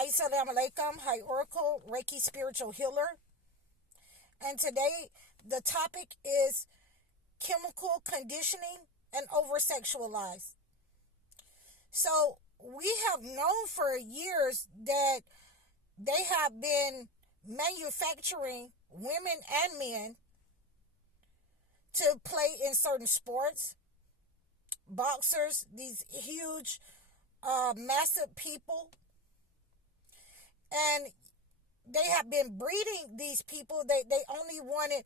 Assalamu alaikum. Hi, Oracle, Reiki spiritual healer. And today the topic is chemical conditioning and over-sexualized. So we have known for years that they have been manufacturing women and men to play in certain sports. Boxers, these huge, massive people. And they have been breeding these people. They only wanted,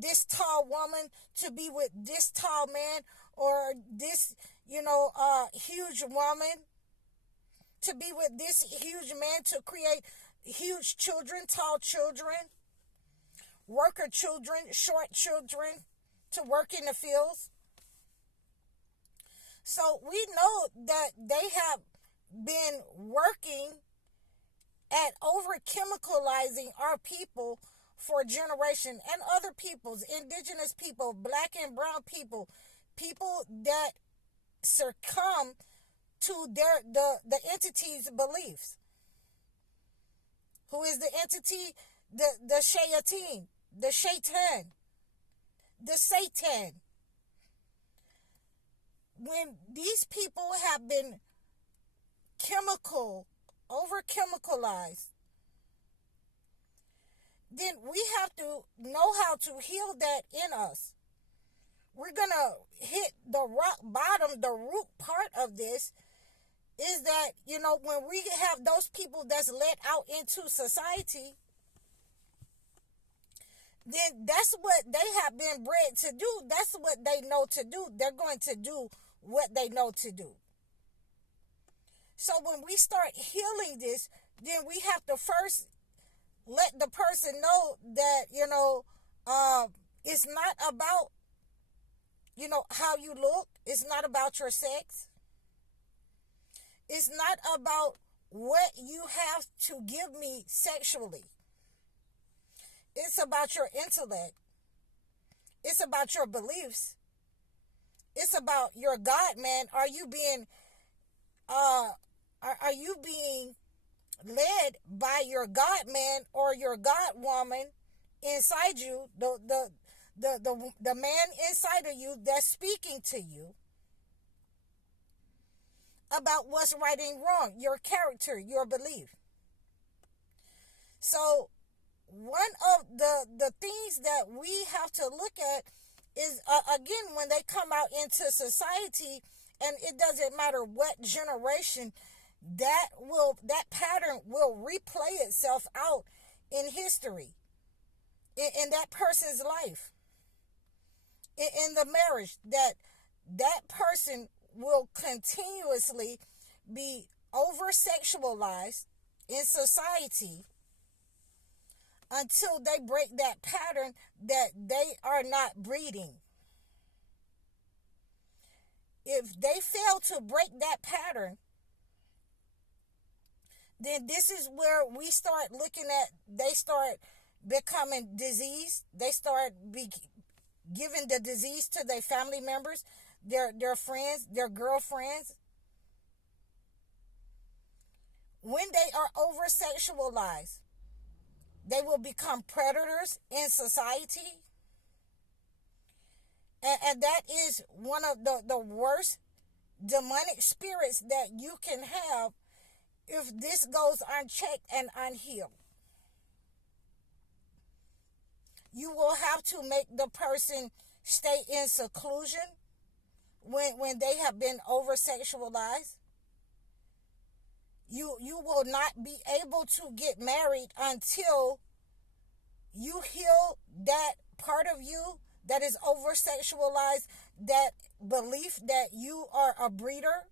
this tall woman to be with this tall man, or this, huge woman to be with this huge man, to create huge children, tall children, worker children, short children, to work in the fields. So we know that they have been working at over-chemicalizing our people for a generation, and other peoples, indigenous people, black and brown people, people that succumb to the entity's beliefs. Who is the entity? The shayateen, the shaitan, the Satan. When these people have been over-chemicalized, then we have to know how to heal that in us. We're going to hit the rock bottom. The root part of this is that, when we have those people that's let out into society, then that's what they have been bred to do. That's what they know to do. They're going to do what they know to do. So when we start healing this, then we have to first let the person know that, it's not about, how you look. It's not about your sex. It's not about what you have to give me sexually. It's about your intellect. It's about your beliefs. It's about your God, man. Are you being led by your God man or your God woman inside you, the man inside of you that's speaking to you about what's right and wrong, your character, your belief. So one of the things that we have to look at is, again, when they come out into society, and it doesn't matter what generation, that pattern will replay itself out in history, in that person's life, in the marriage, that person will continuously be over-sexualized in society until they break that pattern that they are not breeding. If they fail to break that pattern, then this is where we start looking at, they start becoming diseased. They start giving the disease to their family members, their friends, their girlfriends. When they are over-sexualized, they will become predators in society. And that is one of the worst demonic spirits that you can have if this goes unchecked and unhealed. You will have to make the person stay in seclusion when they have been over-sexualized. You will not be able to get married until you heal that part of you that is over-sexualized, that belief that you are a breeder.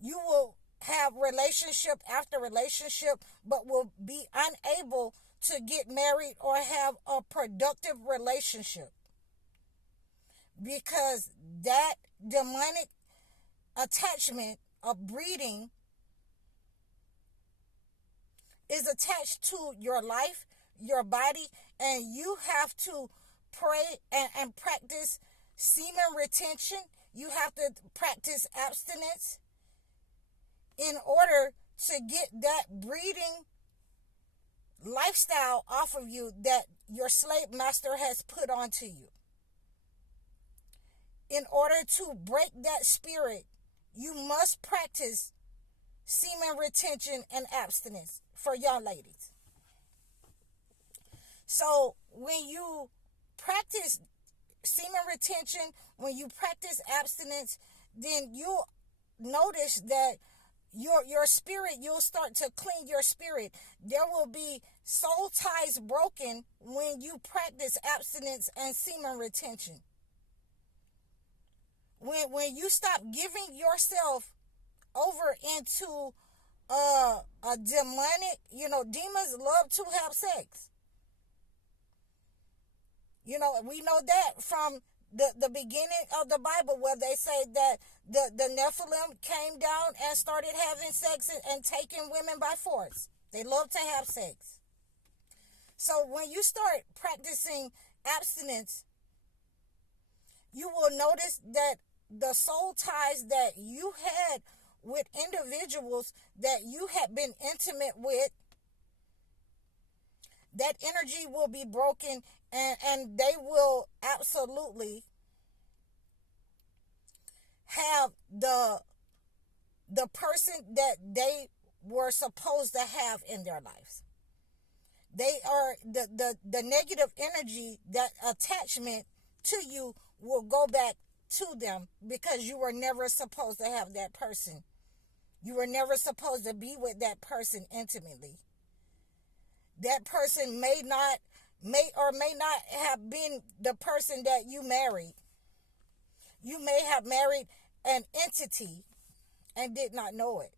You will have relationship after relationship, but will be unable to get married or have a productive relationship, because that demonic attachment of breeding is attached to your life, your body, and you have to pray and practice semen retention. You have to practice abstinence in order to get that breeding lifestyle off of you that your slave master has put onto you. In order to break that spirit, you must practice semen retention and abstinence for young ladies. So when you practice semen retention, when you practice abstinence, then you'll notice that your spirit, you'll start to clean your spirit. There will be soul ties broken when you practice abstinence and semen retention. When you stop giving yourself over into a demonic, demons love to have sex. We know that from the beginning of the Bible, where they say that the Nephilim came down and started having sex and taking women by force. They love to have sex. So when you start practicing abstinence, you will notice that the soul ties that you had with individuals that you had been intimate with, that energy will be broken, and they will absolutely have the person that they were supposed to have in their lives. They are the negative energy, that attachment to you will go back to them, because you were never supposed to have that person. You were never supposed to be with that person intimately. That person may or may not have been the person that you married. You may have married an entity and did not know it.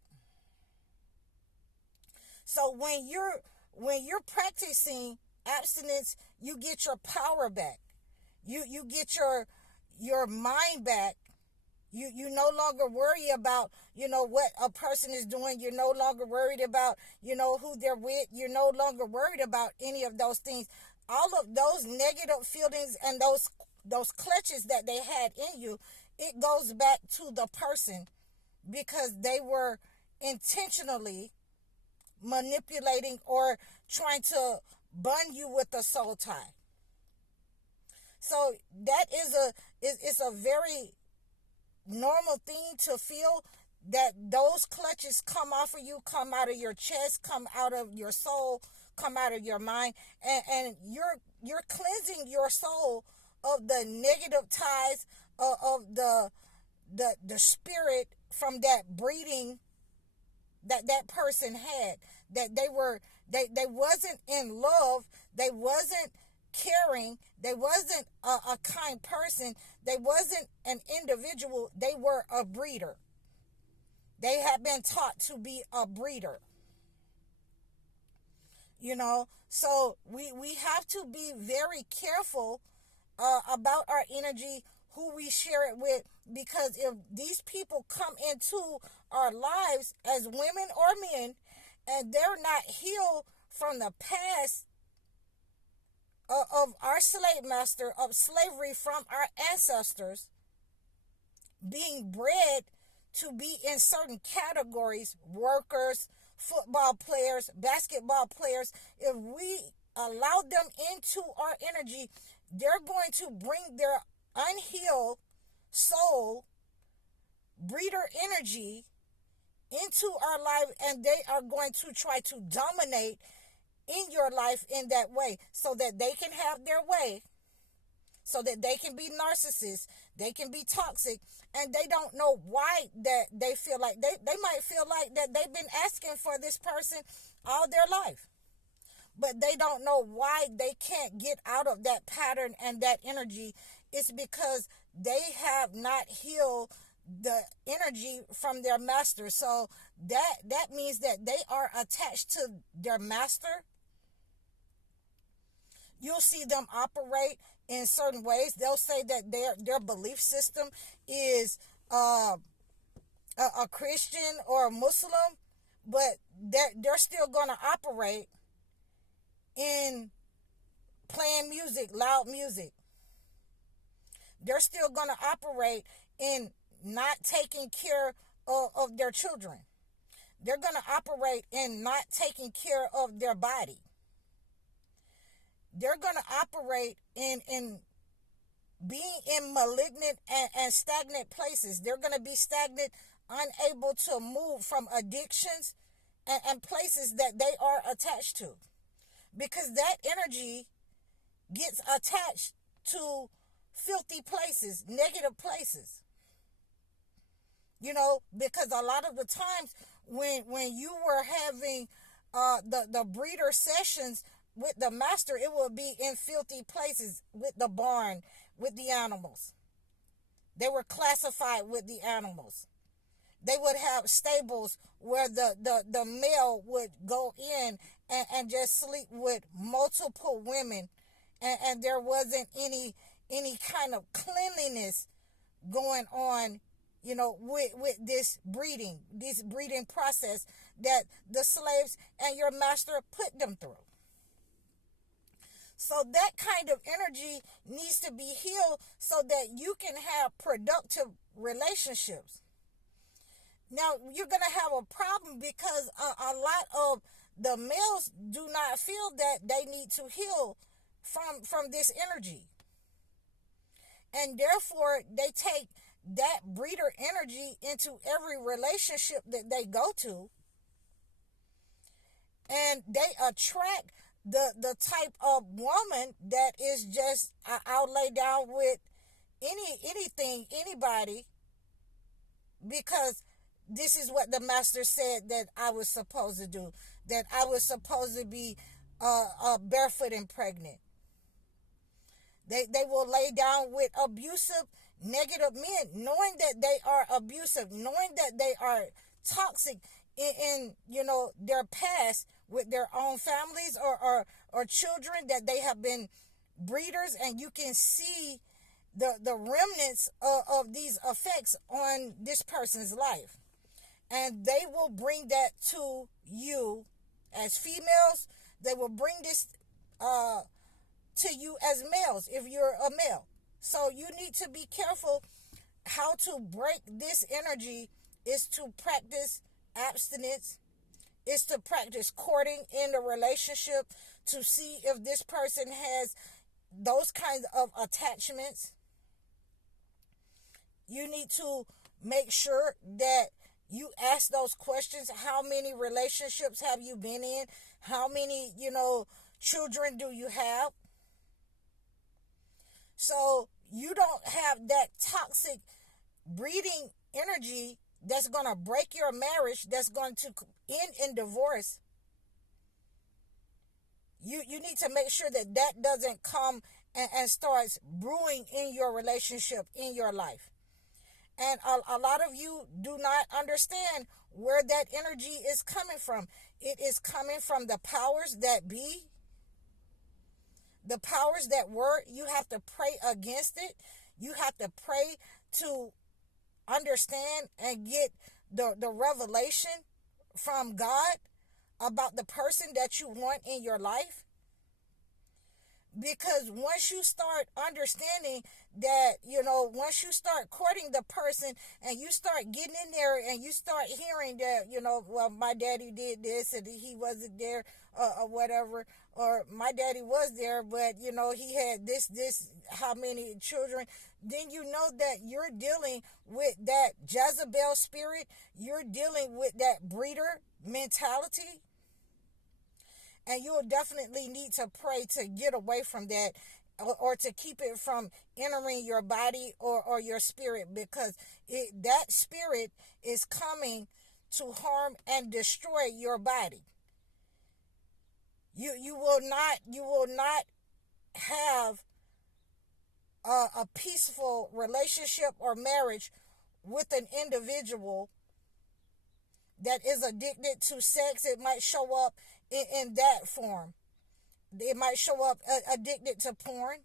So when you're practicing abstinence, you get your power back. You get your mind back. You no longer worry about, what a person is doing. You're no longer worried about, who they're with. You're no longer worried about any of those things. All of those negative feelings and those clutches that they had in you, it goes back to the person, because they were intentionally manipulating or trying to bond you with a soul tie. So that is a very normal thing to feel, that those clutches come off of you, come out of your chest, come out of your soul, come out of your mind, and you're cleansing your soul of the negative ties of the spirit from that breeding that person had, that they wasn't in love, they wasn't caring, they wasn't a kind person, they wasn't an individual, they were a breeder. They had been taught to be a breeder. So we have to be very careful about our energy, who we share it with, because if these people come into our lives as women or men, and they're not healed from the past of our slave master, of slavery from our ancestors, being bred to be in certain categories, workers, football players, basketball players, if we allow them into our energy, they're going to bring their unhealed soul, breeder energy into our life, and they are going to try to dominate in your life in that way, so that they can have their way, so that they can be narcissists, they can be toxic, and they don't know why that they feel like they might feel like that they've been asking for this person all their life, but they don't know why they can't get out of that pattern and that energy. It's because they have not healed the energy from their master. So that means that they are attached to their master. You'll see them operate in certain ways. They'll say that their belief system is a Christian or a Muslim, but they're still going to operate in playing music, loud music. They're still going to operate in not taking care of their children. They're going to operate in not taking care of their body. They're going to operate in being in malignant and stagnant places. They're going to be stagnant, unable to move from addictions and places that they are attached to. Because that energy gets attached to filthy places, negative places. You know, because a lot of the times when you were having the breeder sessions with the master, it would be in filthy places with the barn, with the animals. They were classified with the animals. They would have stables where the male would go in and just sleep with multiple women, and there wasn't any kind of cleanliness going on, you know, with this breeding process that the slaves and your master put them through. So that kind of energy needs to be healed so that you can have productive relationships. Now, you're going to have a problem because a lot of the males do not feel that they need to heal from this energy. And therefore, they take that breeder energy into every relationship that they go to. And they attract the type of woman that is just, I'll lay down with anything, anybody, because this is what the master said that I was supposed to do, that I was supposed to be barefoot and pregnant. They will lay down with abusive, negative men, knowing that they are abusive, knowing that they are toxic in you know, their past with their own families or children, that they have been breeders, and you can see the remnants of these effects on this person's life. And they will bring that to you as females. They will bring this to you as males if you're a male. So you need to be careful. How to break this energy is to practice abstinence, is to practice courting in the relationship to see if this person has those kinds of attachments. You need to make sure that you ask those questions. How many relationships have you been in? How many, you know, children do you have? So you don't have that toxic breeding energy that's going to break your marriage, that's going to end in divorce. You need to make sure that that doesn't come and starts brewing in your relationship, in your life. And a lot of you do not understand where that energy is coming from. It is coming from the powers that be, the powers that were. You have to pray against it. You have to pray to understand and get the revelation from God about the person that you want in your life. Because once you start understanding that, you know, once you start courting the person and you start getting in there and you start hearing that, you know, well, my daddy did this and he wasn't there or whatever, or my daddy was there, but, you know, he had this, how many children, then you know that you're dealing with that Jezebel spirit. You're dealing with that breeder mentality. And you'll definitely need to pray to get away from that, or to keep it from entering your body or your spirit, because that spirit is coming to harm and destroy your body. You will not have a peaceful relationship or marriage with an individual that is addicted to sex. It might show up in that form. It might show up addicted to porn.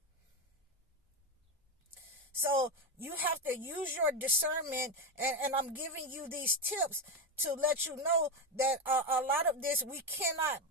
So you have to use your discernment, and I'm giving you these tips to let you know that a lot of this we cannot,